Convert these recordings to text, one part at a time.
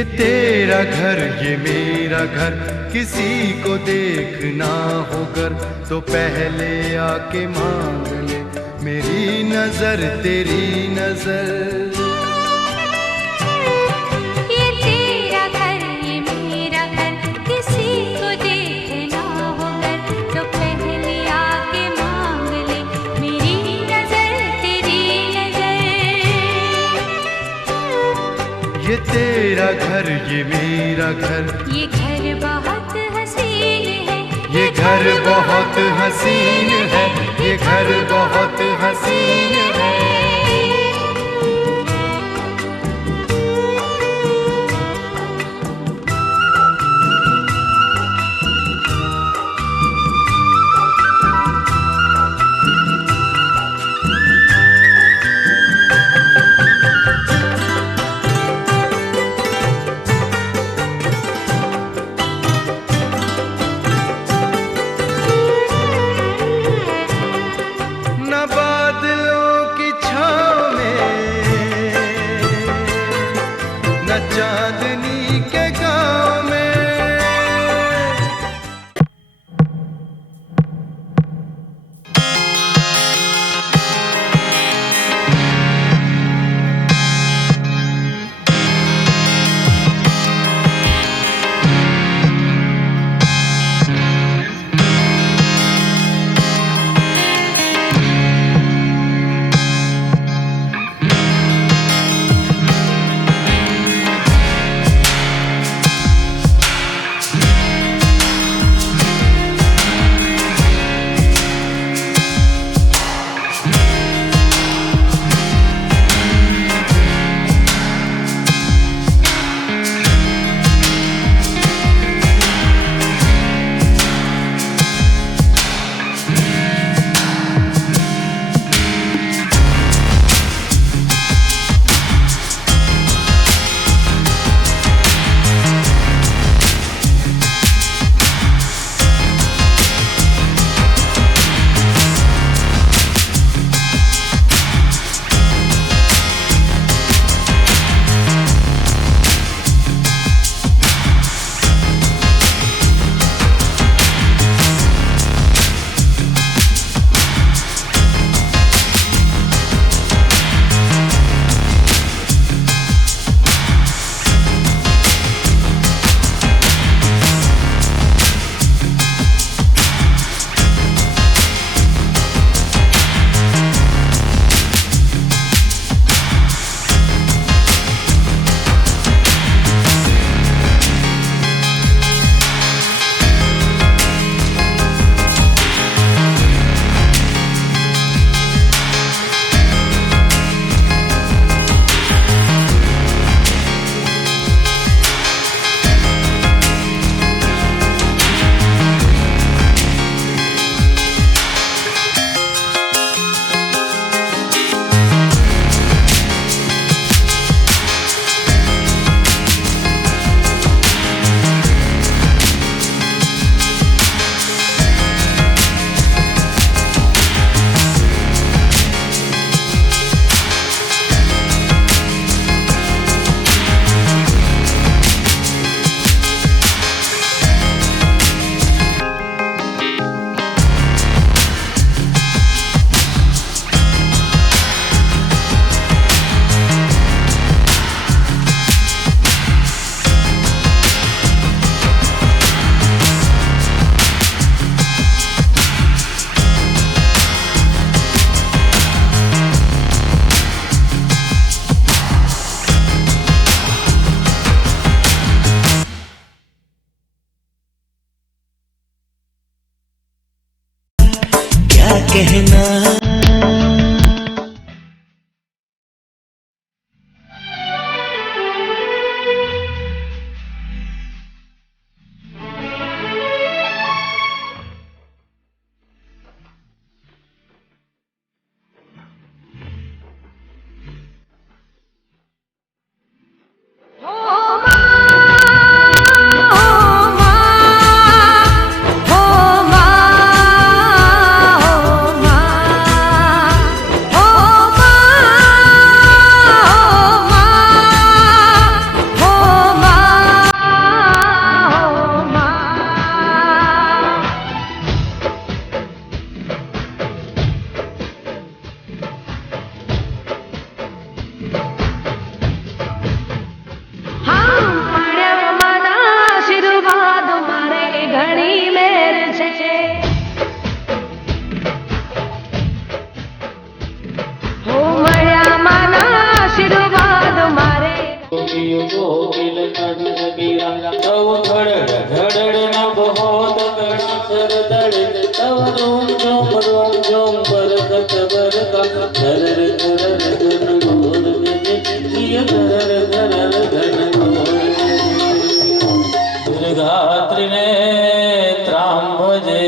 ये तेरा घर ये मेरा घर, किसी को देखना हो कर तो पहले आके मांग ले मेरी नजर तेरी नजर। ये तेरा घर ये मेरा घर, ये घर बहुत हसीन है, ये घर बहुत हसीन है, ये घर बहुत हसीन है। चांदनी के गाँव में कहना भजे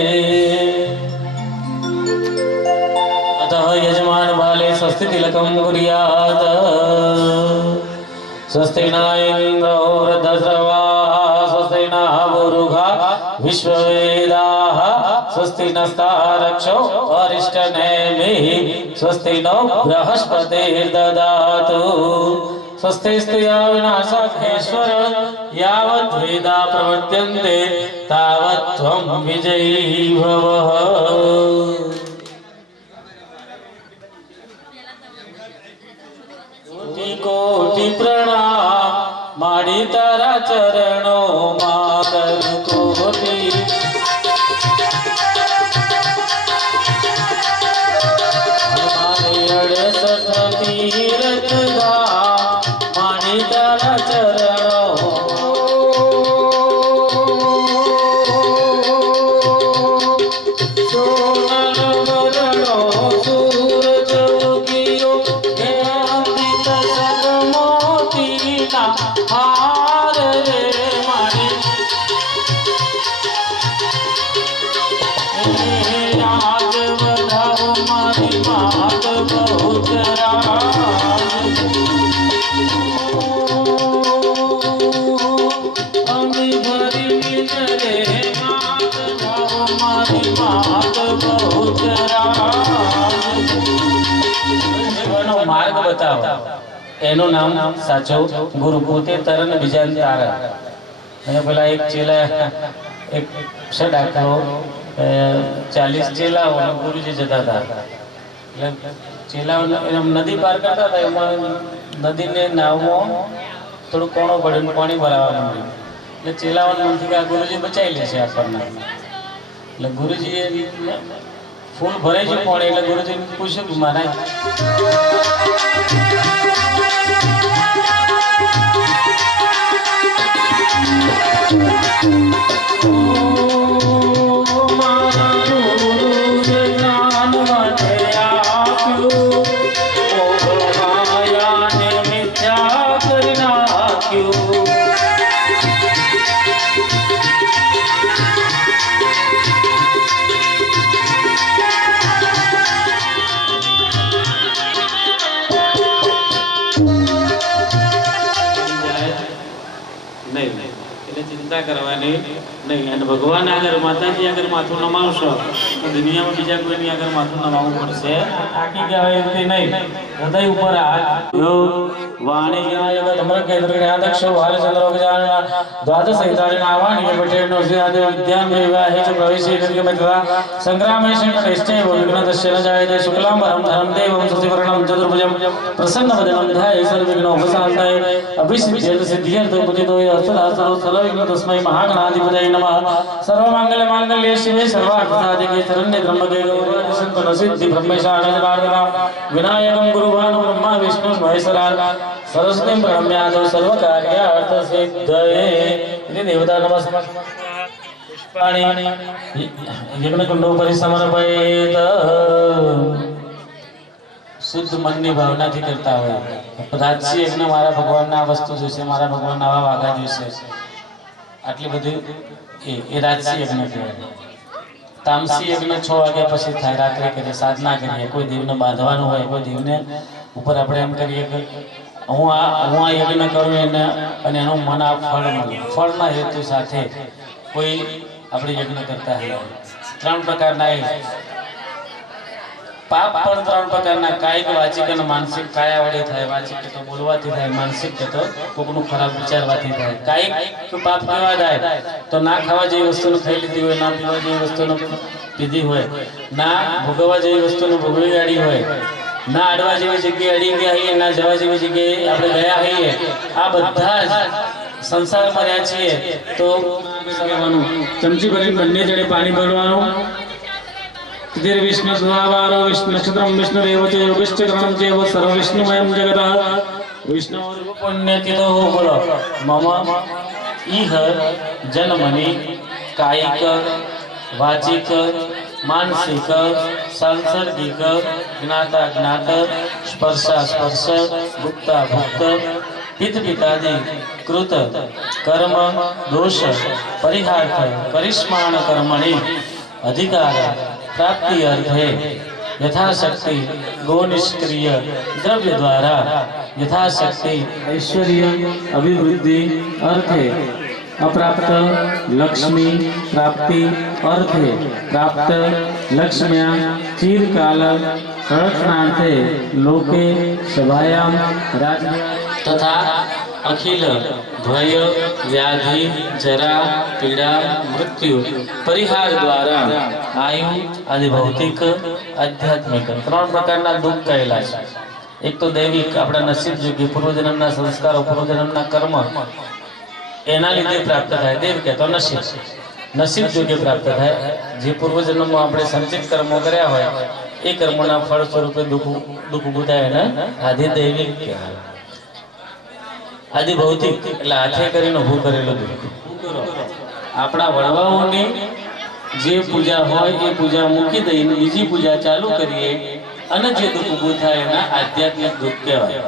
अतः यजमान बाले स्वस्ति तिलकं कुर्यात् स्वस्ति न इन्द्रो वृद्धश्रवाः स्वस्ति न भूरुघा विश्ववेदाः स्वस्ति नस्तारक्षो अरिष्टनेमिः स्वस्ति नो बृहस्पतिर्ददातु स्वस्तिस्तु या विनाशाख्येश्वर यावत् वेदा प्रवर्त्यन्ते तावत् त्वं विजयी भवः कोटि कोटि प्रणाम माड़ी तारा चरणों मातर कोटि हमारे 68 तीर्थ धाम माड़ी तारा चरणों सोनल वरणो सूरज उगियो हार रे मारी आग बढ़ाओ मारी मात बहुचरा अमी भरी रे मात बढ़ाओ मारी मात बहुचरा जीवनो मार्ग बताओ એનું નામ સાચો ગુરુ પોતે તરણ બીજા તારે અને પેલા એક ચેલા એક સડાકો 40 ચેલાઓ ગુરુજી જતા હતા એટલે ચેલાઓ નદી પાર કરતા હતા એમાં નદીને નાવમાં થોડું કોણો પડ્યું પાણી ભરાવા માંડ્યું એટલે ચેલાઓને મનથી કે ગુરુજી બચાવી લેશે આપણને એટલે ગુરુજીએ ફૂલ ભરાઈ ગયું પાણી એટલે ગુરુજી પૂછ્યું કે મહારાજ કરવાની નહીં અને ભગવાન આગળ માતાજી આગળ માથું નમાવશો તો દુનિયામાં બીજા કોઈની આગળ માથું નમાવવું પડશે આકી કહેવાય એવી નહીં હૃદય ઉપર વાણી જ્ઞાયક ધમ્ર કેન્દ્ર જ્ઞાદક્ષ બાલચંદ્ર ગજાનન દ્વાદશ સૈતાની નાવાણી પટેનો સિદ્ધાંત વિદ્યામ વિવાહે ચ પ્રવેશી નિર્ગમ તથા સંગ્રામે શંકરેષ્ટે વિઘ્નદસ્ય ન જાયતે શુક્લાંબરમ ધરમ દેવમ સુતિવર્ણમ ચતુર્ભુજમ પ્રસન્ન વદનમ ધ્યાય સર્વવિઘ્નો ઉપશાંતયે અભિસિદ્ધ્યર્થ સિદ્ધ્યર્થ ઉપજિતો અસરાસરો સર્વવિઘ્ન તસ્मै महागणाधिपतये नमः सर्वमंगल मांगल्ये शिवे सर्वार्थ साधिके शरण्ये त्र्यंबके गौरी शंकर सिद्धि ब्रह्मेशान जनार्दन विनायकं गुरुभानु ब्रह्मा विष्णु महेश्वरा सरस्वतीं प्रणम्यादौ सर्वकार्यार्थ सिद्धये इति देवता नमस्कार पुष्पाणि यज्ञकुंडोपरि समर्पयेत् शुद्ध मननी भावनाથી કરતા હોય રાજસી યજ્ઞ મારા ભગવાનના વસ્તુ જોઈશે મારા ભગવાનના આવા વાઘા જોઈશે આટલી બધી એ રાજસી યજ્ઞ કહેવાય તામસી યજ્ઞ 6 વાગ્યા પછી થાય રાત્રે કરીએ સાધના કરીએ કોઈ દેવને બાંધવાનું હોય કોઈ દેવને ઉપર આપણે એમ કરીએ કે હું આ યજ્ઞ કરું એને અને એનું મને આ ફળ મળે ફળના હેતુ સાથે કોઈ આપણે યજ્ઞ કરતા હોય 3 પ્રકારના પાપ પણ 3 પ્રકારના કાયિક વાચિક અને માનસિક કાયા વડે થાય વાચિક તો બોલવાથી થાય માનસિક તો કોકનું ખરાબ વિચારવાથી થાય કાયિક તો પાપ કેવા થાય તો ના ખાવા જેવી વસ્તુને ખાઈ લીધી હોય ના પીવા જેવી વસ્તુને પીધી હોય ના ભોગવવા જેવી વસ્તુને ભોગવી ગાડી હોય ના અડવા જેવી જગ્યાએ અડી ગયા હોઈએ ના જવા જેવી જગ્યાએ આપણે ગયા હોઈએ આ બધા જ સંસારમાં રહ્યા છીએ તો ચમચી ભરીને બંને જણે પાણી ભરવાનું तिथिर विष्णु स्वावारो विष्णु नक्षत्रम विष्णु देवते योगिश्च ग्रहणम चैव सर्व विष्णुमयं जगतः विष्णु पुण्यतिथो बोलो मम इह जन्मनि कायिक वाचिक मानसिक सांसर्गिक ज्ञाता ज्ञात स्पर्शा स्पर्श भुक्ता भुक्त પિત પિતાદિ કૃત કર્મ દોષ પરિહાર્થ કરિષ્માણ કર્મણિ અધિકાર પ્રાપ્તિ અર્થે यथाशक्ति गो निष्क्रिय द्रव्य द्वारा यथाशक्ति ऐश्वर्य अभिवृद्धि अर्थे अप्राप्त लक्ष्मी प्राप्ति अर्थे प्राप्त लक्ष्म्या चिरकाल संरक्षणार्थे लोके सभायां राज तथा अखिल भय व्याधि जरा पीड़ा मृत्यु परिहार द्वारा आयु आदि भौतिक आध्यात्मिक त्रण प्रकारना दुख कहेला छे। एक तो दैविक अपना नसीब योग्य पूर्वजन्मना संस्कारों पूर्वजन्मना कर्म एना लीधे प्राप्त थाय। देव कहतो नसीब नसीब योग्य प्राप्त थाय। जे पूर्वजन्ममां आपणे संचित कर्मो कर्या होय ए कर्मोना फल स्वरूपे दुख ऊभुं थाय एने आदि दैविक कहेवाय। आदि भौतिक એટલે હાથે કરીને ઊભું કરેલું દુઃખ। આપણા વડવાઓની જે પૂજા હોય એ પૂજા મૂકી દઈને બીજી પૂજા ચાલુ કરીએ અને જે દુઃખ ઊભું થાય એના આધ્યાત્મિક દુઃખ કહેવાય।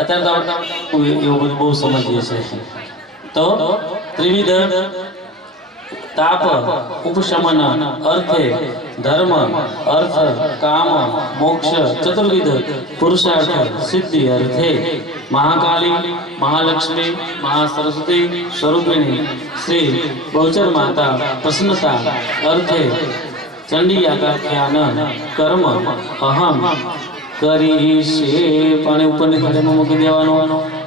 અત્યારે તો એવું બધું બહુ સમજીએ છીએ। તો ત્રિવિધ ताप उपशमन अर्थे धर्म अर्थ काम मोक्ष चतुर्विध पुरुषार्थ सिद्धि अर्थे महाकाली महालक्ष्मी महासरस्वती स्वरूपिणी श्री बहुचर माता प्रसन्नता अर्थे चंडी आख्यान कर्म अहम करीशे पाणी उपरनी थाळीमां मूकी देवानो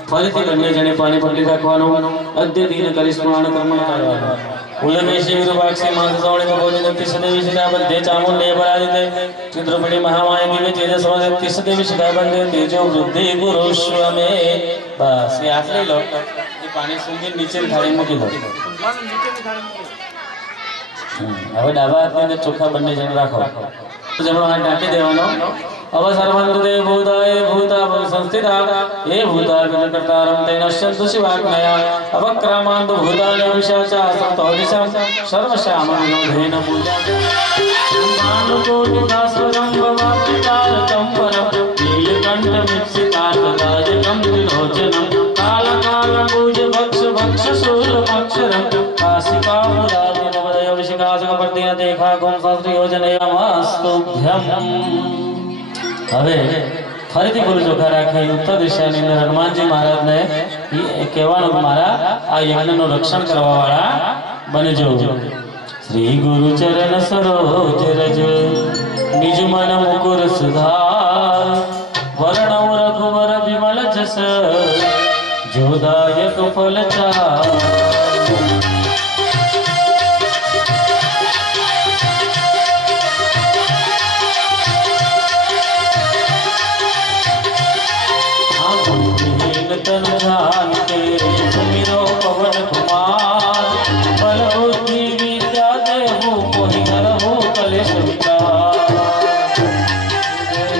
फरीथी बंने जणे पाणी पकड़ी राखवानो अद्य दिन करिश्माण कर्म करवानो उलमेशी विरूपाक्षी माधुसौणी भोजन तिसदेवी शिखा बंधे चामुंडे पराजिते चित्रपटी महामाया दिव्य तेजस वाले तिसदेवी शिखा बंधे तेजो वृद्धि गुरुष्व में बस ये आखरी लो ये पानी सूंघी नीचे थाली मूकी दो હવે ડાબા હાથની ચોખા બંને જણ રાખો જમણો હાથ ઢાંકી દેવાનો अवसर्वन्ते भूताय भूता संस्थिता ये भूता विकर्तारं तैनश्यन्तु शिवाज्ञया अवक्रामान्तु भूतानि विशाचा संतो दिशं सर्वश्यामविनोदेन पूजा मानुकोटिदास्वरं भवाप्तितारकं परं नीलकण्ठमीप्सितार्थदायकं त्रिलोचनं कालकालपूज भक्ष काशिकामुदादिनवदयविशिखासकपर्दिन देखा गों सहस्रयोजनयामास्तुभ्यम्। હવે ફરીથી ગુરુ ચોખા રાખી ઉત્તર દિશાની અંદર હનુમાનજી મહારાજને કહેવાનું મારા આ યજ્ઞનું રક્ષણ કરવા વાળા બનજો। શ્રી ગુરુ ચરણ સરોજ રજ નિજ મન મુકુર સુધાર વર્ણવ રઘુવર વિમલ જસ જોદાયક ફલ ચાર। तन जानते सुमिरो पवन कुमार बलबुद्धि विद्या देहु कोहि हरहु कलेश विकार।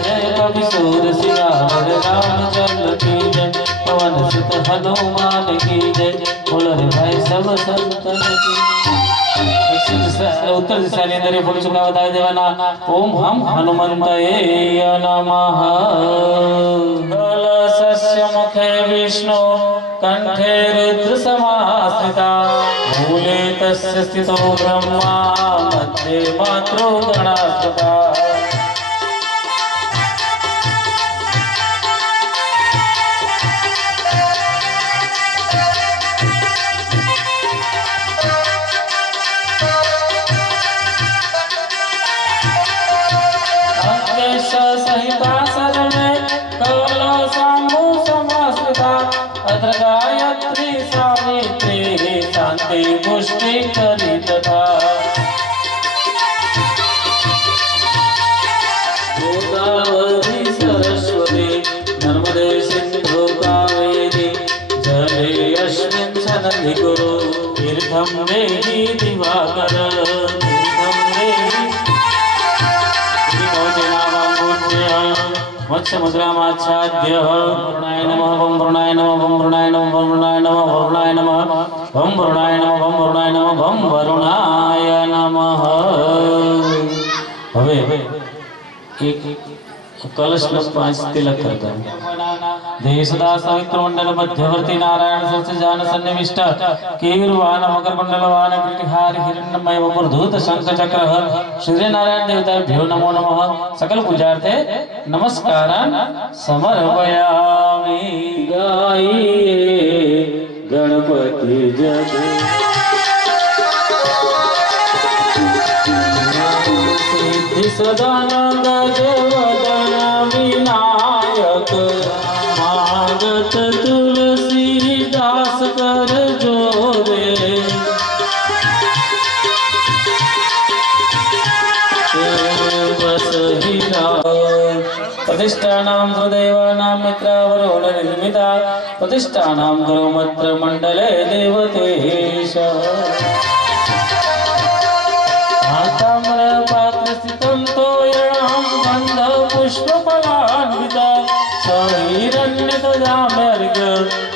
जय कवि सूर सियावर रामचंद्र की जय पवन सुत हनुमान की जय बोल रे भाई सब संतन की। उत्तर दिशाની અંદર ફૂલ ચુકા વધાવી દેવાના। ઓમ હમ હનુમંતયે નમઃ। कलशस्य मुखे विष्णु कंठे रुद्र समाश्रिता मूले तस्य स्थितो ब्रह्मा मध्ये मातृ गणास्पता। गायत्री सावित्री शांति पुष्टि करी तथा गोदावरी सरस्वती नर्मदे सिंधु कावेरी जले अस्मिन् सन्निधि कुरु तीर्थं देहि दिवाकर तीर्थं देहि मत्स्यमुद्रामाच्छाद्य वरुणाय नमः वं वरुणाय नमः वं वरुणाय नमः वं वरुणाय नमः वरुणाय नमः वं वरुणाय नमः वं वरुणाय नमः वं वरुणाय नमः। હવે એક કલશમાં 5 તિલક કરતા देशदास सवित्र मंडल मध्यवर्ती नारायण सत्सजान सन्निविष्ट केयुरवाहन मकर मंडल वाहन कृटिहार हिरण्यमय वपुर्धूत शंख चक्र सूर्य नारायण देवताभ्यो नमो नमः सकल पूजार्थे नमस्कारान् समर्पयामि। गाइए गणपति जय सिद्धि सदानंद जयवदन विनायक मागत तुलसीदास कर जोरे बस हीरा प्रतिष्ठानां हृदयवानां मित्रावरोहण निर्मिता प्रतिष्ठानां करोमत्र मण्डले देवतेश ताम्रपात्रस्थितं तोयणां गन्धपुष्पफलान्विता सहिरण्यतजामर्ग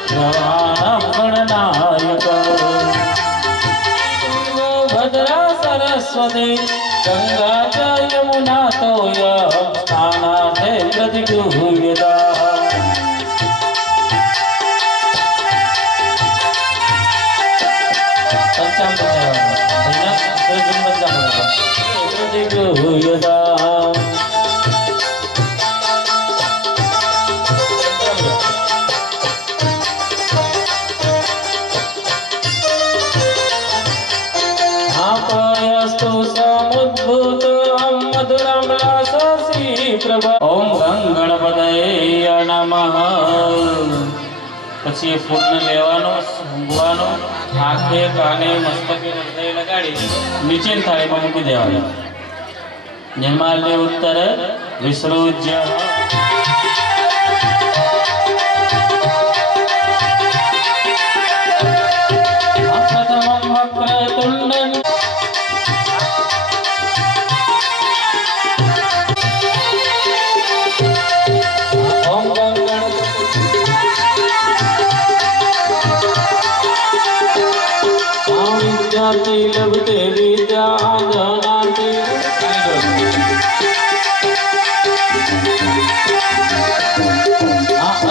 प्रवाणं गणनायक भद्रा सरस्वती गंगा च यमुना तोय स्नानार्थे प्रतिगृह्यता प्रतिगृह्यता आपयस्तु समुद्भूतं मधुरं रससी प्रभा ओम गणपतये नमः। પછી એ ફૂલને લેવાનો સૂંઘવાનો આંખે કાને મસ્તકે હૃદય લગાડી નીચેની થાળીમાં મૂકી દેવાનો નિર્માલ્ય ઉત્તર વિસૃજ્ય પ્રથમં વક્રતુંડં लभते विद्या धनाति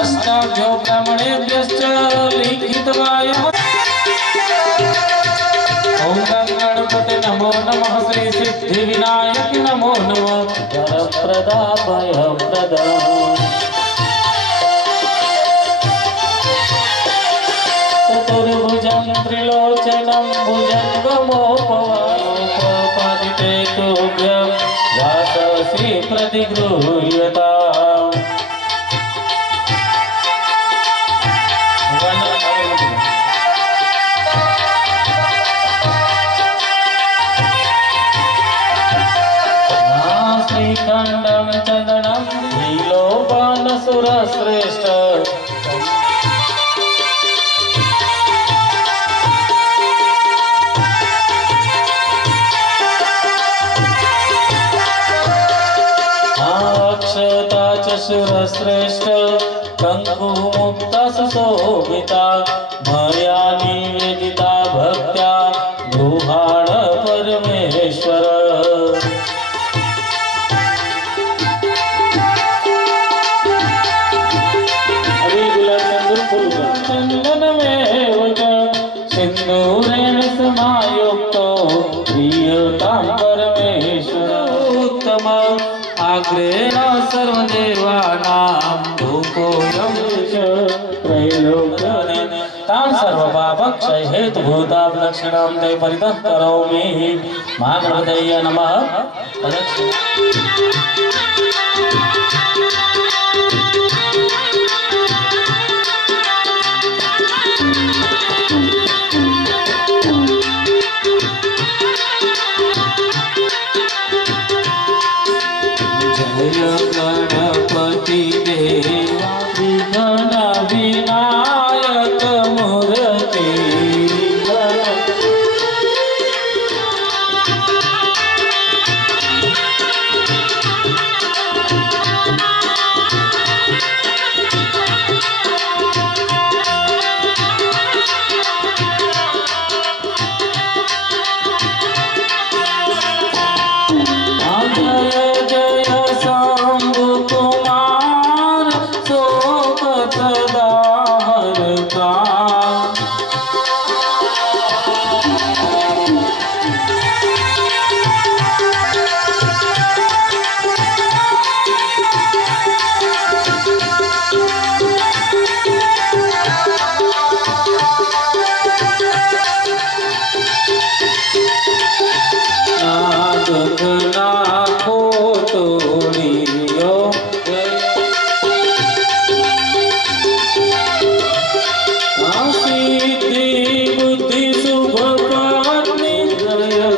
अष्टाभ्यो ब्राह्मणेभ्यश्च लिखितवाय ओम गणपते नमो नमः श्री सिद्धि विनायक नमो नमः वरप्रदा भयप्रदा चतुर्भुजं त्रिलोचनं भुजङ्गमोपवादिते तुभ्यं वाससि प्रतिगृह्यता श्रीखण्डं चन्दनं नीलोपानसुरश्रेष्ठ सुरश्रेष्ठ कंकु मुक्ता सुशोभिता मया निवेदिता भक्त्या गृहाण परमेश्वर चंदनमेव च सिन्दूरेण समायुक्तो प्रियतां परमेश्वर उत्तम आग्रेण सर्वदेवानां धूपोऽयं च त्रैलोक्यने तां सर्वपापक्षय हेतुभूतां ते परितः करोमि। महागणपतये नमः। गणपति देवा विघ्न विनायक मूर्ति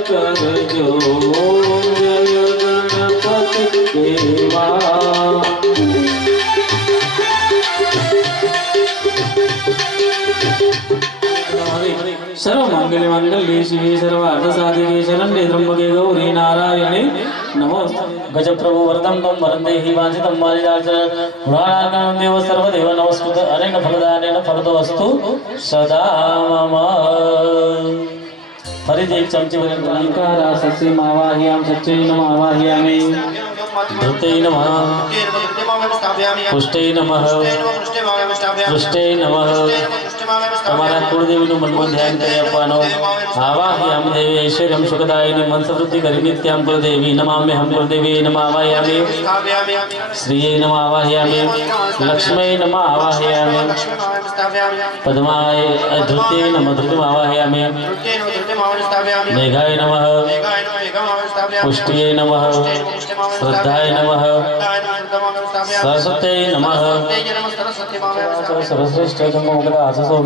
કરજો જય ગણપતિ દેવા सर्व मंगल मंगल्ये शिवे सर्वार्थ साधिके शरण्ये त्र्यंबके गौरी नारायणे नमोस्तुते गज प्रभु वरदं तं वरदे हि वांछितं वारिदार्चन पुराणानां देव सर्वदेव नमस्कृत अनेन फलदानेन फलदोऽस्तु सदा मम फरीद एक चमचे भर अलंकारा सस्य मावाह्याम सच्चे नमः आवाह्यामि धृते नमः पुष्टे नमः पृष्ठे नमः તમારા કુળદેવીનું મનમાં ધ્યાન કરી આપવાનો આવાહ્યામ દેવી ઐશ્વર્યમ સુખદાયિની મન સમૃદ્ધિ કરી નિત્યામ કુળદેવી નમામ્યહમ કુળદેવી નમઃ આવાહ્યામિ શ્રીયે નમઃ આવાહ્યામિ લક્ષ્મ્यै નમઃ આવાહ્યામિ પદ્માય ધૃતે નમઃ ધૃતિમ આવાહ્યામિ મેઘાય નમઃ પુષ્ટિયે નમઃ શ્રદ્ધાય નમઃ સરસ્વત્यै નમઃ સરસ્વતી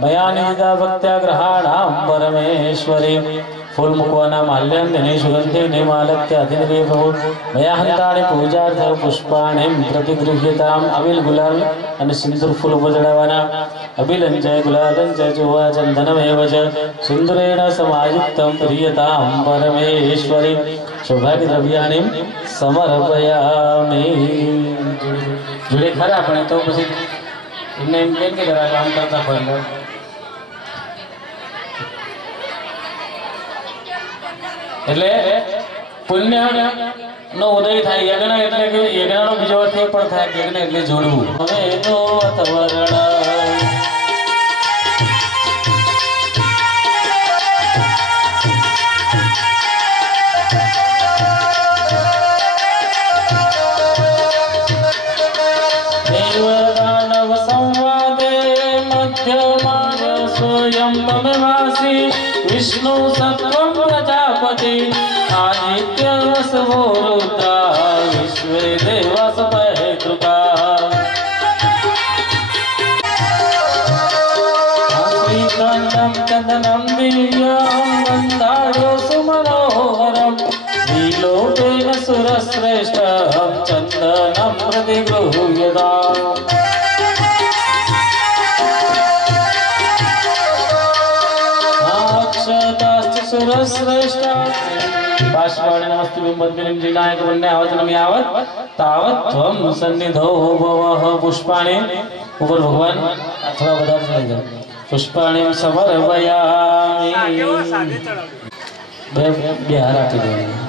ભયાનિદા ભક્ત્યાગ્રહાણાં પરમેશ્વરી ફૂલ મૂકવાના માલ્યાંગને સુગંધે નિમાલત્યાધિનવે પ્રભુ ભયાહંતાણી પૂજાર્થ પુષ્પાણિ પ્રતિગૃહ્યતામ અબિલ ગુલાલ અને સિંદૂર ફૂલ ઉપર ચડાવવાના અબિલંચય ગુલાલંચય જોવા ચંદનમેવ ચ સિંદુરેણ સમાયુક્તમ પ્રિયતામ પરમેશ્વરી સૌભાગ્ય દ્રવ્યાણિ સમર્પયામિ જોડે ખરા પણ તો પછી એમને એમ કેમ કે જરા કામ કરતા હોય એટલે પુણ્ય નો ઉદય થાય યજ્ઞ એટલે કે યજ્ઞનો બીજો અર્થ એ પણ થાય યજ્ઞ એટલે જોડવું હવે એનો અતવરણ विष्णु सत्वं प्रजापति आदित्य वसवो रुद्रा विश्वे देवास पहेतृका श्रीकान्तं चन्दनं दिव्यं गन्धाढ्यो सुमनोहरं श्रीलोकेन सुरश्रेष्ठं चन्दनं प्रतिगृह्यताम् सुरश्रेष्ठा पार्श्वाणि नमस्ते बिंबद्भिर्ं विनायक पुण्यावतनम यावत तावत त्वं सन्निधौ भवः पुष्पाणि ऊपर भगवान थोड़ा बता दीजिए पुष्पाणि समर्पयामि बिहार आती है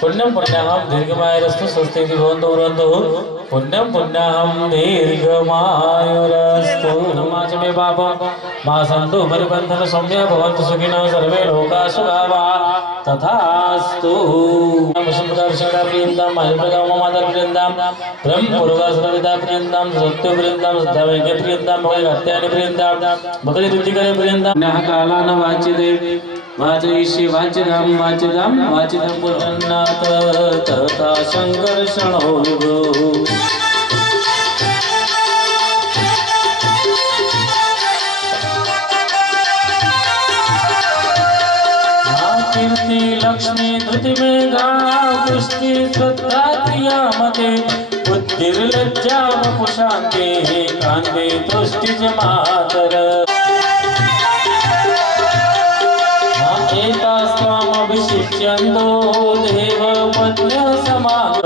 पुण्यम पुण्याहम दीर्घमायुरस्तु स्वस्ति भवन्तु भवन्तु पुण्यम पुण्याहम दीर्घमायुरस्तु नमाच मे पापं मा सन्तु परिबन्धन सौम्य भवन्तु सुखिनः सर्वे लोकाः सुखावः तथास्तु वसुन्धरा प्रियन्तां महिप्रदा माता प्रियन्तां ब्रह्म पुरुषासुरविदा प्रियन्तां सत्य प्रियन्तां सत्यावैक्य प्रियन्तां भगवत्यानि प्रियन्तां भगवति रुचिकरे प्रियन्तां नः कालान वाच्यते वाचयिष्ये वाच्यतां वाच्यतां वाच्यतां पुरन्नाथ तथा संकर्षणो विभो लक्ष्मी धृति मेघा पुष्टि श्रद्धा क्रिया मते बुद्धिर्लज्जा वपुशान्ति कान्ते तुष्टि च मातर एतास्त्वामभिषिच्यन्तो देवपत्न्य समाग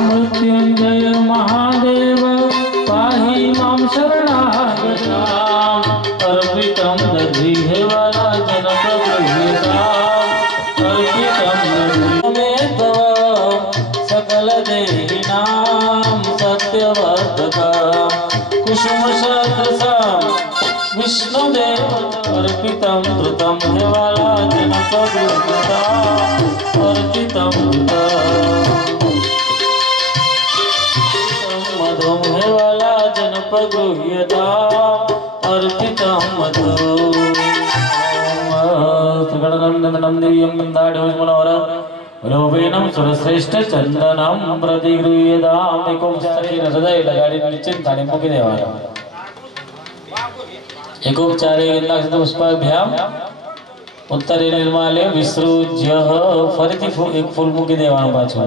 मृत्युंजय महादेव पाहि मां शरणागताम् अर्पितं दधिहेवला जनप्रगृहीताम् अर्पितं दधिमे तव सकलदेहिनां सत्यवर्धकाम् कुसुमशतसां विष्णुदेव अर्पितं धृतं हेवला जनप्रगृहीताम् अर्पितं मधुम हेवला जनपगृह्यता अर्पितं मधु सकलनन्दनं दिव्यं गन्धाढ्योज्ज्वलवर रूपेणं सुरश्रेष्ठ चन्दनं प्रतिगृह्यताम् एकोप चारे हृदय लगाडी निश्चिंताने मुखी देवाला एकोप चारे गंधाक्षत पुष्पाभ्याम उत्तरे निर्माल्य विसृज्य फरीથી એક ફૂલ મૂકી દેવાનું પાછું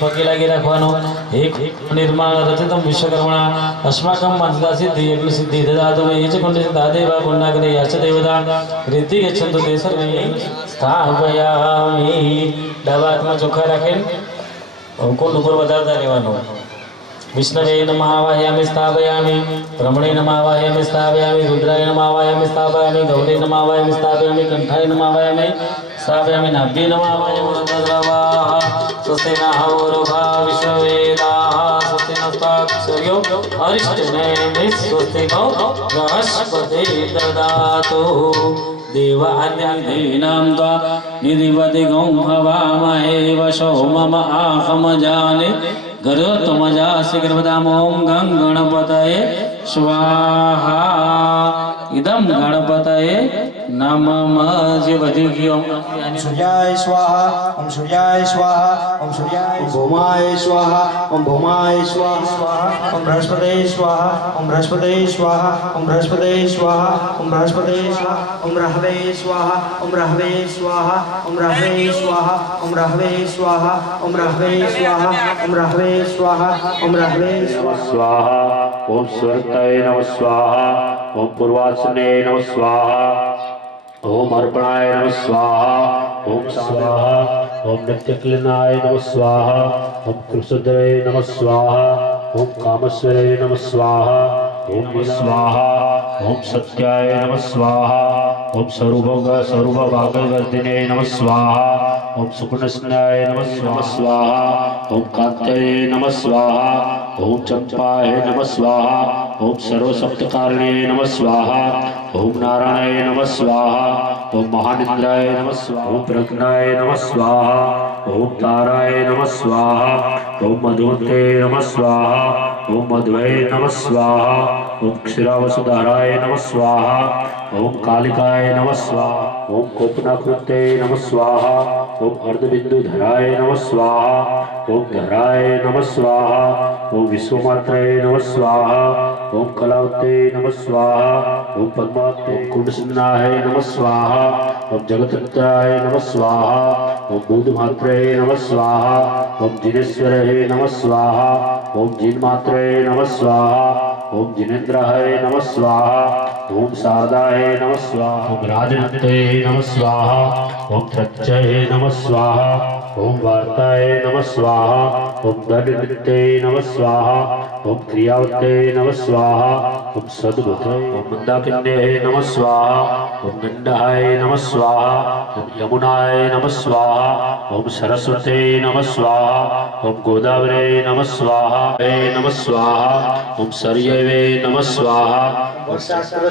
पगे જાગી રાખવાનો એક નિર્માણ રચિતમ વિશ્વકર્મણા અસ્માકમ મંત્રા સિદ્ધિ યજ્ઞ સિદ્ધિ દદાતુ એચ કુંડ સિદ્ધાદેવા પુણ્યાગ્રે યચ દેવતા રીતિ ગચ્છન્તુ તે સર્વે સ્થાપયામિ ડાબા હાથમાં ચોખ્ખા રાખીને કુંડ ઉપર વધારતા રહેવાનો विष्णवे नमः आवाहयामि स्थापयामि ब्रह्मणे नमः आवाहयामि स्थापयामि रुद्राय नमः आवाहयामि स्थापयामि गौरी नमः आवाहयामि स्थापयामि कंठाय नमः आवाहयामि स्थापयामि नाभ्ये नमः आवाहयामि रुद्रद्रवाः स्वस्ति नः पूर्वा विश्ववेदाः स्वस्ति नस्ताक्षर्यो अरिष्टनेमिः स्वस्ति नो बृहस्पतिः ददातु देवान्यदीनां त्वा निधिपतिगं भवामहे वशो मम आहमजाने गरुत्तमजासि गर्भदामों गं गणपतये स्वाहा इदं गणपतये नमः जीवधियों सूर्याय स्वाहा ओम सूर्याय स्वाहा ओम सूर्याय ओम भौमाय स्वाहा ओम भौमाय स्वाहा ओम बृहस्पते स्वाहा ओम बृहस्पते स्वाहा ओम बृहस्पते स्वाहा ओम बृहस्पते स्वाहा ओम राहवे स्वाहा ओम राहवे स्वाहा ओम राहवे स्वाहा ओम राहवे स्वाहा ओम राहवे स्वाहा ओम राहवे स्वाहा ओम राहवे स्वाहा ओम स्वर्ताय नमः स्वाहा ओम पूर्वासने नमः स्वाहा ओम अर्पणाय नमः स्वाहा ओम स्वाहा ओम नित्यक्लिनाय नमः स्वाहा ओम कृष्णद्रये नमः स्वाहा ओम कामेश्वराय नमः स्वाहा ओम स्वाहा ओम सत्याय नमः स्वाहा ओम सर्वभागवर्धिने नमः स्वाहा ओम सुकुणस्नाय नमः स्वाहा ओम कांतये नमः स्वाहा ओम चंपाय नमः स्वाहा ओम सर्वसप्तकारिणे नमः स्वाहा ओम नारायणाय नमः स्वाहा ओम महानिंद्राय नमः स्वाहा ओम प्रज्ञाय नमः स्वाहा ओम ताराय नमः स्वाहा ओम मधुमते नमः स्वाहा ओम मध्वये नमः स्वाहा ओम क्षीरावसुधाराय नमः स्वाहा ओम कालिकाय नमः स्वाहा ओम कोपनाकृते नमः स्वाहा ओम अर्धबिंदुधराय नमः स्वाहा ओम धराय नमः स्वाहा ओम विश्वमात्राय नमः स्वाहा ओम कलावते नमः स्वाहा ओम पद्मावते कुंडसिंहाय नमः स्वाहा ओम जगतत्राय नमः स्वाहा ओम बुद्धमात्राय नमः स्वाहा ओम जिनेश्वराय नमः स्वाहा ओम जिनमात्राय नमः स्वाहा ओम जिनेन्द्राय नमः स्वाहा ओम शारदाय नमः स्वाहा ओम राजनते नमः स्वाहा ओम त्रच्चये नमः स्वाहा ओम वार्ताय नमः स्वाहा ओम दरिद्रते नमः स्वाहा ओम क्रियावते नमः स्वाहा ओम सद्बुद्धे ओम मंदाकिन्ये नमः स्वाहा ओम गंडाय नमः स्वाहा ओम यमुनाय नमः स्वाहा ओम सरस्वते नमः स्वाहा ओम गोदावरे नमः स्वाहा नमः स्वाहा ओम सरयवे नमः स्वाहा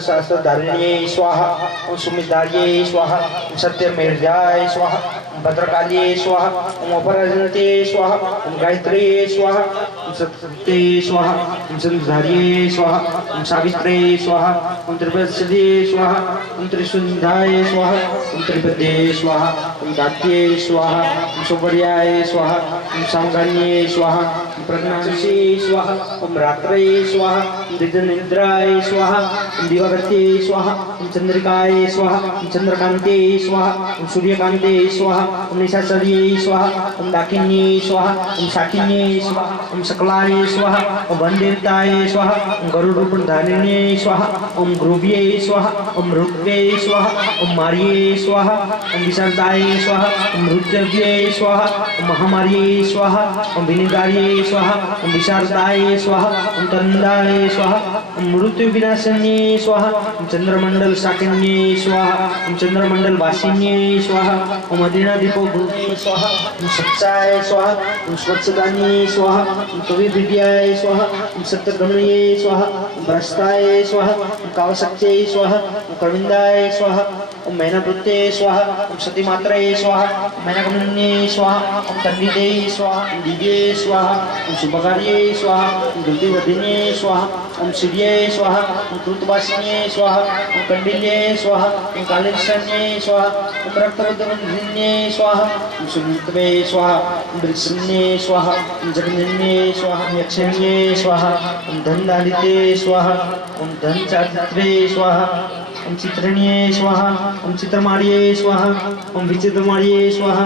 शास्त्र धारिण्ये स्वाहा ओम सुमितार्ये स्वाहा ओम सत्यमेर्जाय स्वाहा ओम भद्रकाल्ये स्वाहा ओम अपराजनते स्वाहा ओम गायत्रे स्वाहा ओम सत्ये स्वाहा ओम संधार्ये स्वाहा ओम सावित्रे स्वाहा ओम त्रिपदे स्वाहा ओम त्रिसुंधाय स्वाहा ओम त्रिपदे स्वाहा ओम दात्ये स्वाहा ओम सुवर्याय स्वाहा ओम सांगान्ये स्वाहा ओम प्रज्ञांसे स्वाहा ओम रात्रे स्वाहा ओम दिगनिद्राय स्वाहा ओम दिवाकर्ते स्वाहा ओम चंद्रिकाय स्वाहा ओम चंद्रकांते स्वाहा ओम सूर्यकांते स्वाहा ओम निशाचर्ये स्वाहा ओम दाकिन्ये स्वाहा ओम शाकिन्ये स्वाहा ओम सकलाय स्वाहा ओम वंदिताय स्वाहा ओम गरुडरूपधारिणे स्वाहा ओम ध्रुव्ये स्वाहा ओम ऋत्वे स्वाहा ओम मार्ये स्वाहा ओम विशारदाय स्वाहा ओम ऋतव्ये स्वाहा ओम महामार्ये स्वाहा ओम विनिगार्ये स्वाहा ओम विशारदाय स्वाहा ओम तन्दाय स्वाहा ओम मृत्यु विनाशन्ये स्वाहा ओम चंद्रमंडल शाकिन्ये स्वाहा ओम चंद्रमंडल वासिन्ये स्वाहा ओम अदिनादिपो भूते स्वाहा ओम सच्चाय स्वाहा ओम स्वच्छदान्ये स्वाहा ओम कविविद्याय स्वाहा ओम सत्यगमये स्वाहा ओम भ्रष्टाय स्वाहा ओम कावशक्ते स्वाहा ओम कविंदाय स्वाहा ओम मैनावृत्ते स्वाहा ओम सतीमात्रे स्वाहा ओम मैनागमन्ये स्वाहा ओम तन्विदे स्वाहा ओम दिव्ये स्वाहा ओम शुभकार्ये स्वाहा ओम दुर्दिवर्धिन्ये स्वाहा ओम सूर्ये स्वाहा ओम कृतवासिन्ये स्वाहा ओम कंडिल्ये स्वाहा ओम कालेशन्ये स्वाहा ओम रक्तबद्धवन्धिन्ये स्वाहा ओम सुमृतवे स्वाहा ओम वृक्षन्ये स्वाहा ओम जगन्ये स्वाहा ओम यक्षन्ये स्वाहा ओम धनदादिते स्वाहा ओम धनचारित्रे स्वाहा ओम चित्रण्ये स्वाहा ओम चित्रमार्ये स्वाहा ओम विचित्रमार्ये स्वाहा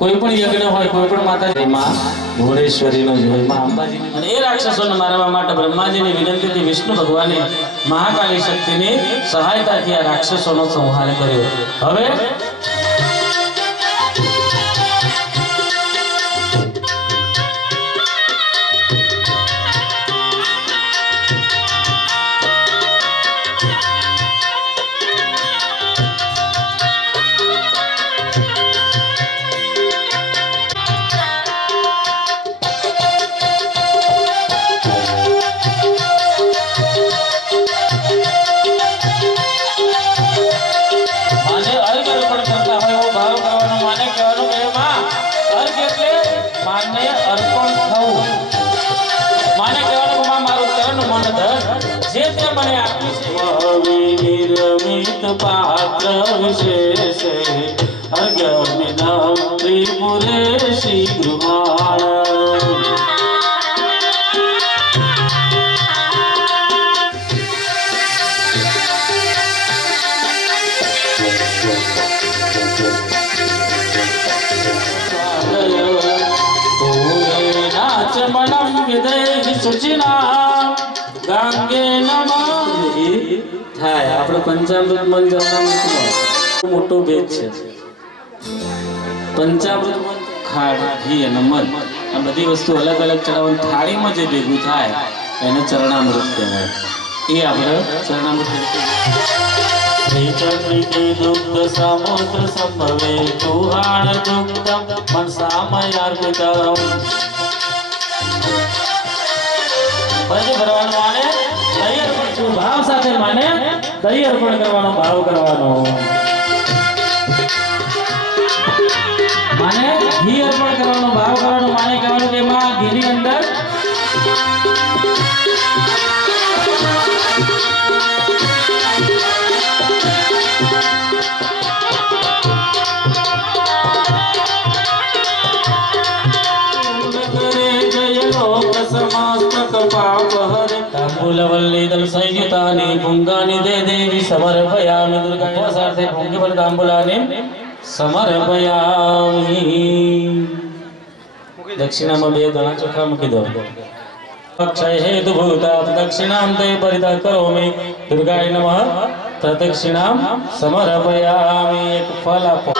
કોઈ પણ યજ્ઞ હોય કોઈ પણ માતાજી માં ભુવનેશ્વરીનો જ હોય માં અંબાજીની અને એ રાક્ષસોને મારવા માટે બ્રહ્માજીની વિનંતીથી વિષ્ણુ ભગવાને મહાકાલી શક્તિની સહાયતાથી આ રાક્ષસોનો સંહાર કર્યો. હવે पात्र विशेष अर्घ्यमिदं त्रिपुरेशी गृहाण नाचमनं विदेहि शुचिना गंगे नमः થાય. આપણે પંચામૃત મન જમનામૃતમાં મોટો ભેદ છે. પંચામૃત ખાડ ઘી અને મન આ બધી વસ્તુ અલગ અલગ ચડાવવાની થાળીમાં જે ભેગું થાય એને ચરણામૃત કહેવાય. એ આપણે ચરણામૃત શ્રીચંદ્રિકે દુગ્ધ સમુદ્ર સંભવે તુહાણ દુગ્ધમ મનસામયાર્પિતમ. પછી ભરવાનું માને ભાવ સાથે માને દહીં અર્પણ કરવાનો ભાવ કરવાનો માને ઘી અર્પણ કરવાનો ભાવ કરવાનો માને કહેવાનું કે એમાં ઘીની અંદર तांबूलवल्लीदल संयुतानि पुंगानि दे देवी समर्पयामि दुर्गा सार्थे पुंगीफल तांबूलानि समर्पयामि. दक्षिणाમાં બે દણા ચોખા મૂકી દો. અક્ષય હેતુ ભૂતા દક્ષિણામ તે પરિતઃ કરોમિ દુર્ગાય નમઃ પ્રદક્ષિણામ સમર્પયામિ. એક ફલ આપો.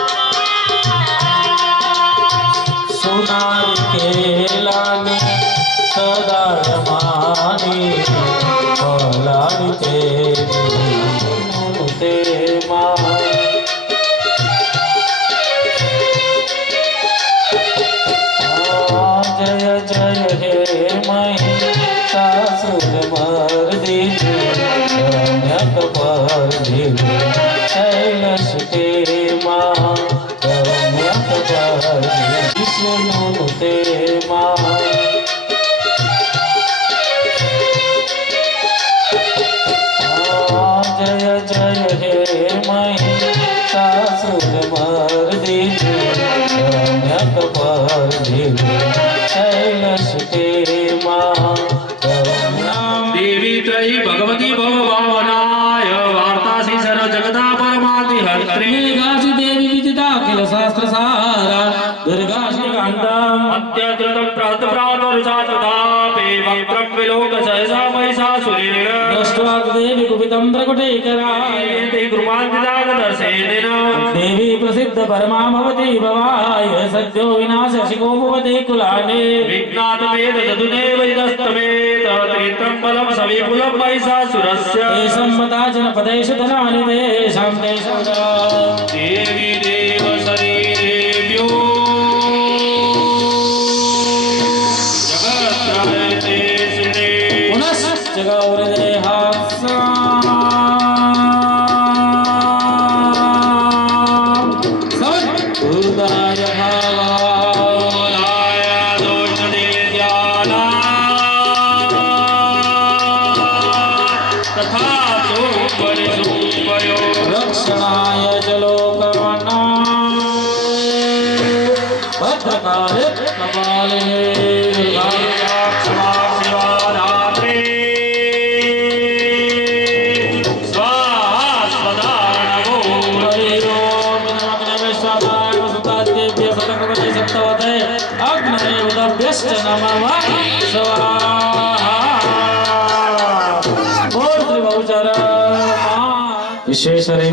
સુનારિકેલાની સદાયમાની ફલાની તે માં જય જય હે મહિષાસુર મર્દિની રમ્યકપર્દિની શૈલશ તે માં રમ્યકપર્દિની વિષ્ણુ તે માં जय जय हे महिषासुर मर्दिनी रम्यकपर्दिनी शैलश ते मां. देवी त्रयी भगवती भवभावनाय वार्तासी सर्व जगदा परमाति हर्त्री गासी देवी विदिता अखिल शास्त्र सारा दुर्गा श्री कांतम अत्यद्रुतं प्रात प्रातरुषात्रदापे वक्त्रं विलोक सहसा महिषासुरी दृष्ट्वा देवी कुपितं प्रकटे कराय ते कृपान्वितागदर्शेन देवी प्रसिद्ध परमा भवति भवाय सद्यो विनाशशिको भवति कुलाने विघ्नात् वेद तदुदेव इदस्तमेत त्रित्रं बलं सविपुलं महिषासुरस्य तेषं मता जनपदेषु धनानि तेषां तेषां देवी देव शरीरेभ्यो जगत्रायते श्री पुनश्च गौरदेहासा सद्बुद्धाय भावाय दोषनिर्ज्ञाना तथा चोपरिशुपयो रक्षणाय च लोकमना भद्रकाले कपाले क्षमा शिवारात्रे स्वाहा स्वदा नमो हरि ओम नमः शिवाय सुताद्येभ्यः सततमते नमः स्वाहा बोल श्री बहुचर विश्वेश्वरी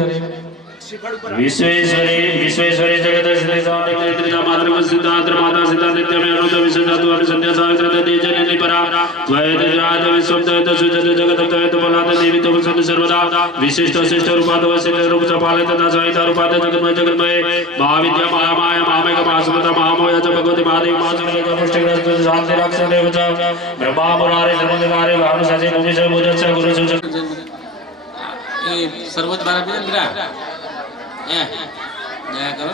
विश्वेश्वरी विश्वेश्वरी जगत स्थिति सारिका मातृ सिद्धांत माता सिद्धांत नित्य में अनुत विश्वजातु अनुसंध्या सावित्र तेजनि परा द्वैत राज विश्वत सुजत जगत तवेत बलात देवी तव सन सर्वदा विशिष्ट शिष्ट रूपात वसिष्ठ रूप सपाले तथा सहित रूपात जगन्मय महाविद्या महामाया महामेक महासुमता महामोया च भगवती महादेवी महासुमता पुष्टिग्रस्त शांति रक्षण देव च ब्रह्मा मुरारे धर्मधिकारी भानुशासी भूमिश मुदच्छ गुरु એ સર્વત બારા પીને મિરા એ દયા કરો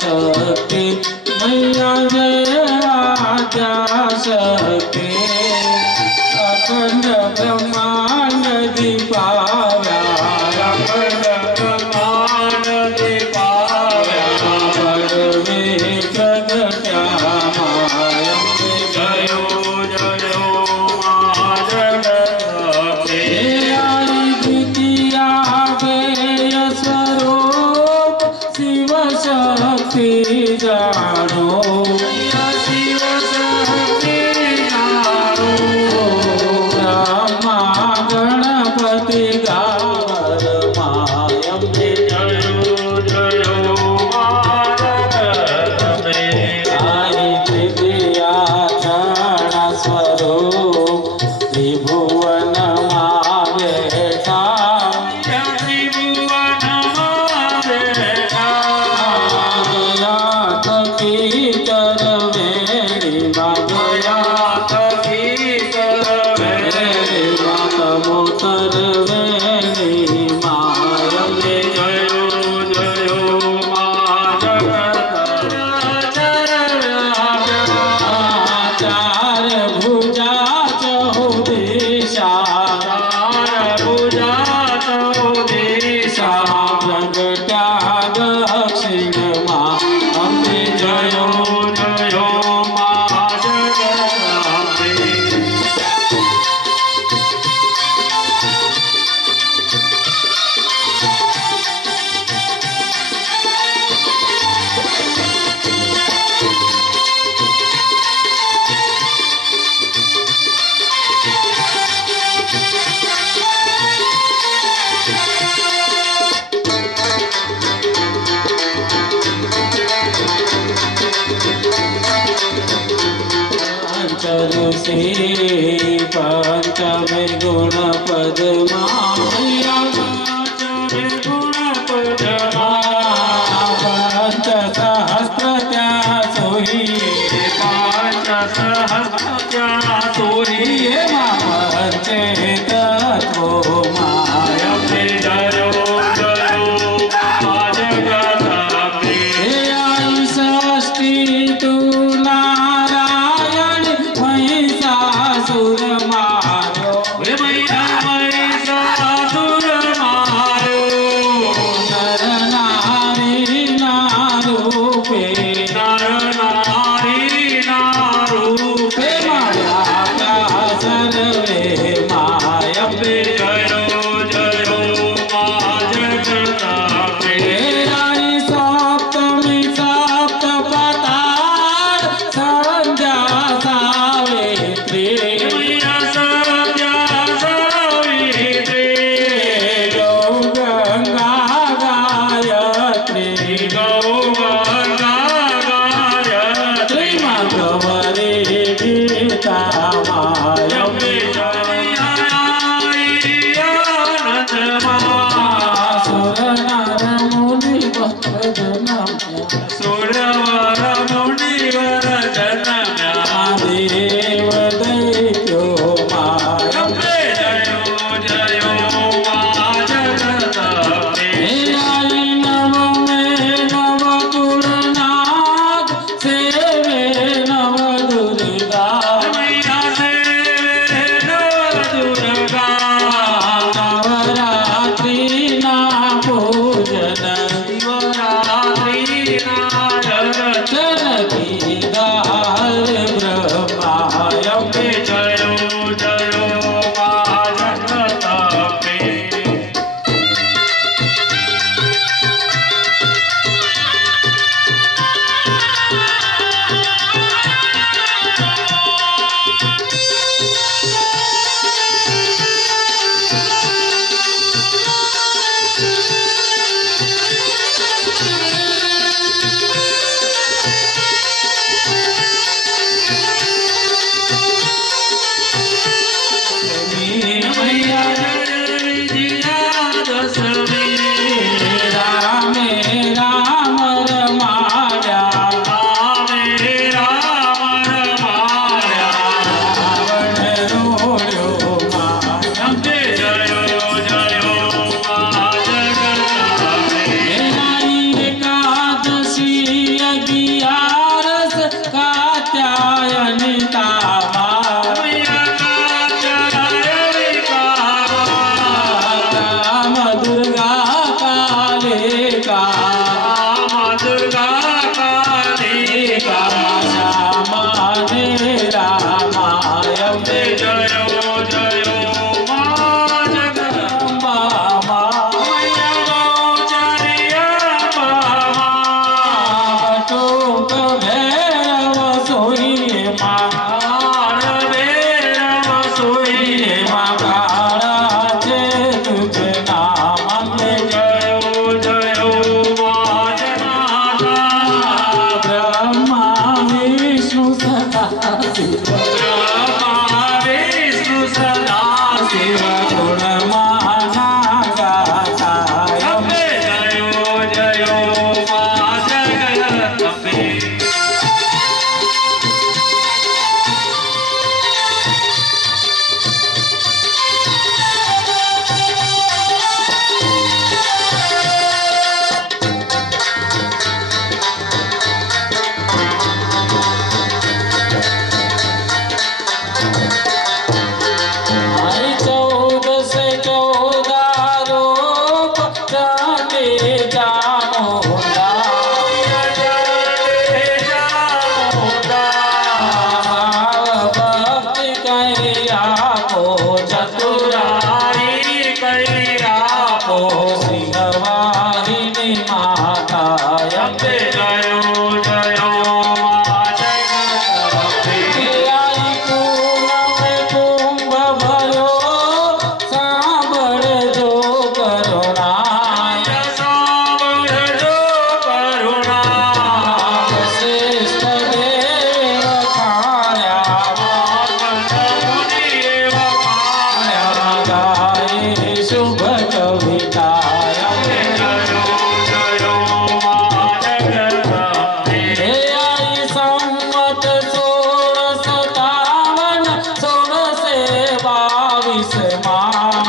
शक्ति मैया जय आद्या शक्ति अखंड ब्रह्मांड दीपाव्या अखंड ब्रह्मांड दीपाव्या परमे प्रगट्या मायं जयो जयो मा जगते आई द्वितीया वेय स्वरूप शिव शक्ति जानो शिव शक्ति जानो ब्रह्मा गणपति गावर मायं जयो जयो मारगते आई विद्या चरण स्वरूप त्रिभुवन मा बेटा त्रिभुवन मा बेटा भीतर वेणी गया भीतर वेणी कबूतर वेणी मायं जयो जयो मा चार भुजा चहुदिशा भुजा चहुदिशा प्रगट्या दक्षिण मा अम्बे जयो जयो मा जगदम्बे पंचरुषि पंचमे गुण पद्मा मैया पंचमे गुण पद्मा पंच सहस्त्र त्या सोही पंच सहस्त्र त्या सोही पंचे तत्व मायं जयो जयो मा जगदम्बे आई षष्ठी तू नारायण महिषासुर मारो मैया આપો સિંહવાહિની માતા અંબે જયો જયો મા જગદંબે આઈ પૂનમે કુંભ ભર્યો સાંભળજો કરુણા સાંભળજો કરુણા વશિષ્ઠ દેવ ખાયા મુનિએ વખાણ્યા ગાય શુભ કવિતા અંબે જયો જયો મા જગદંબે હે આઈ સંવત 1657 1622 માં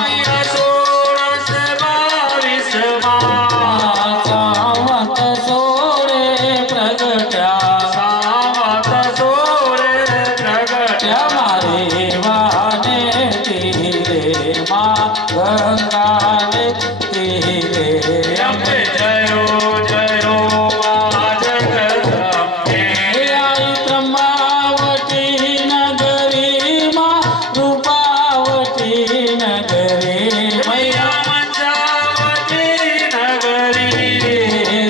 1622 માં સાવત સોળે પ્રગટ્યા સાવત સોળે પ્રગટ્યા મારે વાને તીરે માં ગંગાને તીરે અંબે જયો જયો મા જગદંબે આઈ બ્રહ્માવતી નગરીમાં રૂપાવતી નગરી મૈયા મંચાવતી નગરી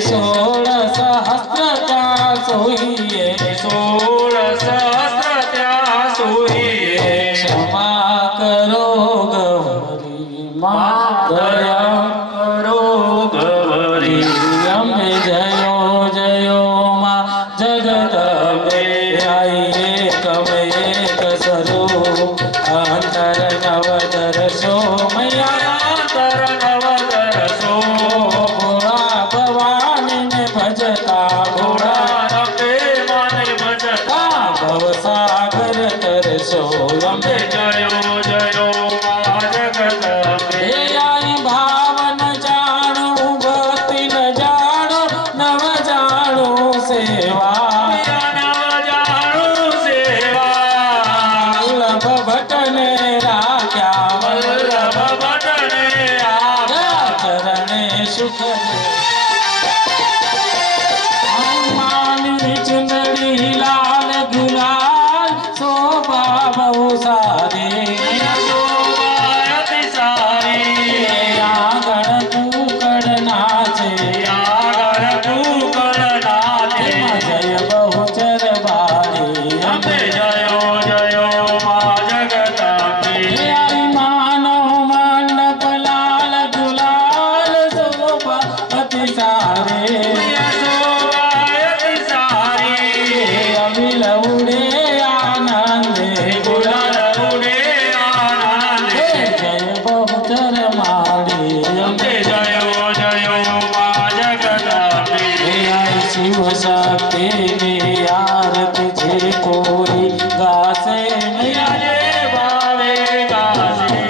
16 સહસ્ત્ર ત્યાં સોઈએ 16 સહસ્ત્ર ત્યાં સોઈએ ક્ષમા કરો ગૌરી માં દયા કરો ગૌરી અંબે જયો જયો માં જગદંબે આઈ એક સ્વરૂપ અંતર નવ દર્શો મૈયા અંતર નવ દર્શો ભોળા ભવાનીને ભજતા ભોળા અંબે માને ભજતા ભવસાગર તરસો અંબે જયો જયો મા જગદંબે આઈ ભાવ ન જાણું ભક્તિ ન જાણું નવ જાણું સેવા નવ જાણું સેવા વલ્લભ ભટ્ટને રાખ્યા વલ્લભ ભટ્ટને રાખ્યા ચરણે સુખ હનુમાનની ચુંદડી લાલ ગુલાલ શોભા બહુ સારી શોભા અતિ સારી આગળ કુકડ નાચે આગળ કુકડ નાચે જય બહુચર બારી અંબે જયો જયો મા જગદંબે આઈ માનો મંડપ લાલ ગુલાલ શોભા અતિ સારી અવિલ ઉડે આનંદે ગુલાલ ઉડે આનંદે જય બહુચર માળી અંબે જયો જયો મા જગદંબે આઈ શિવ શક્તિની આરતી જે કોઈ ગાશે મૈયા જે ભાવે ગાશે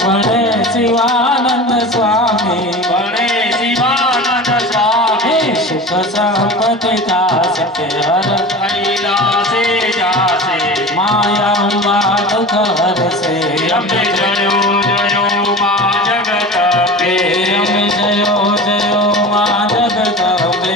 ભણે શિવાનંદ સ્વામી ભણે શિવાનંદ સ્વામી સુખ સંપત્તિ દાસ કે હર હરિદાસે જાસે માયા અંબા દુઃખ હરસે અંબે જયો જયો મા જગદંબે અંબે જયો જયો મા જગદંબે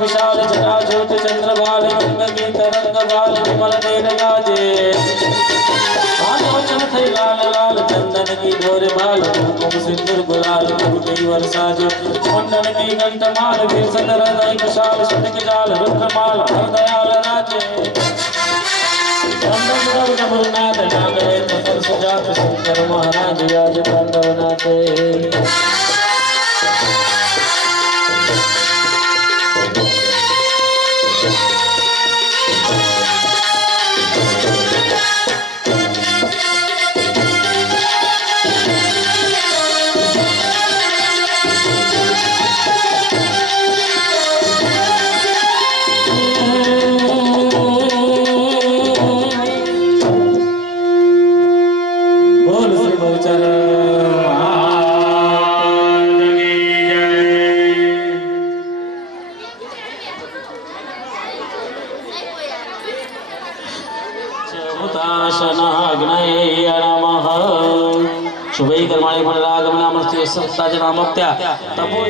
विशाल जटा कोट चंद्रभाल गंग की तरंग भाल विमल देर गाजे आज वचन थे लाल लाल चंदन की डोर बाल कुमकुम सिंदूर गुलाल की वर्षा जो मंडन की घंट माल वीर सदर हृदय कुशाल सुटक जाल रुद्रमाल हर दयाल राजे जमुनाथ नागरे फसल सुजात शंकर महाराज आज पांडवनाथे शुभै कर्माणि पुनरागमनामस्ते सत्ताजनामोक्त्या तपो